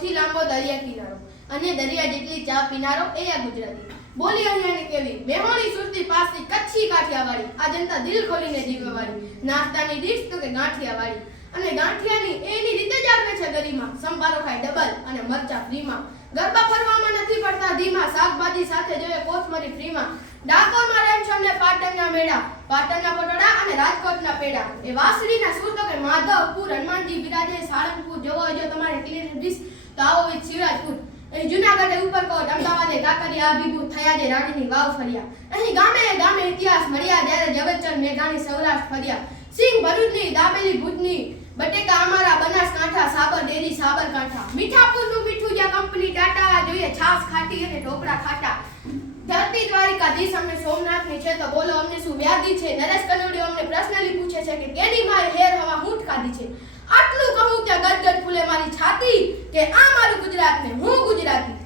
સૌથી લાંબો દરિયા કિનારો અને દરિયા જેટલી ચા પીનારો એ આ ગુજરાતી. બોલી અહીંયાની કેવી મેહોણી સુરતી પાસી કચ્છી કાઠિયાવાડી. આ જનતા દિલ ખોલીને જીવવાવાળી. નાસ્તાની ડીશ તો કે ગાંઠિયાવાળી. અને ગાંઠિયાની એની રીતે જ આપે છે ગરીમાં. સંભારો ખાય ડબલ અને મરચા ફ્રીમાં. ગરબા ફરવામાં નથી પડતા ધીમા. શાકભાજી સાથે જોઈએ કોથમરી ફ્રીમાં. ડાકોરમાં રેમશન ને પાટણના મેળા. પાટણના પટોળા અને રાજકોટના પેડા. એ વાસળીના સૂર તો કે માધવપુર હનુમાનજી બિરાજે. સાળંગપુર જવો હોય જો તમારે ક્લિયર ડીશ તો આવો વિથ શિવરાજપુર. અહીં જુનાગઢે ઉપરકોટ, અમદાવાદે કાંકરિયા, આબીપુર થયા જે રાણીની વાવ ફર્યા. અહીં ગામે ગામે ઇતિહાસ મળ્યા જ્યારે ઝવેરચંદ મેઘાણી સૌરાષ્ટ્ર ફર્યા. સિંહ ભરૂચની, દાબેલી ભુજની, બટેકા અમારા બનાસકાંઠા, સાબર ડેરી સાબરકાંઠા. મીઠાપુરનું મીઠું જ્યાં કંપની ટાટા, જોઈએ છાસ ખાટી અને ઢોકળા ખાટા. ધરતી દ્વારિકાધીશ અમને સોમનાથની છે તો બોલો અમને શું વ્યાધિ છે. નરેશ કનોડિયો અમને પર્સનલી પૂછે છે કે કેની મારે હેર હવા હૂંઠ ખાધી છે. આટલું કહું ત્યાં ગદગદ ફૂલે મારી છાતી કે આ મારું ગુજરાત ને હું ગુજરાતી.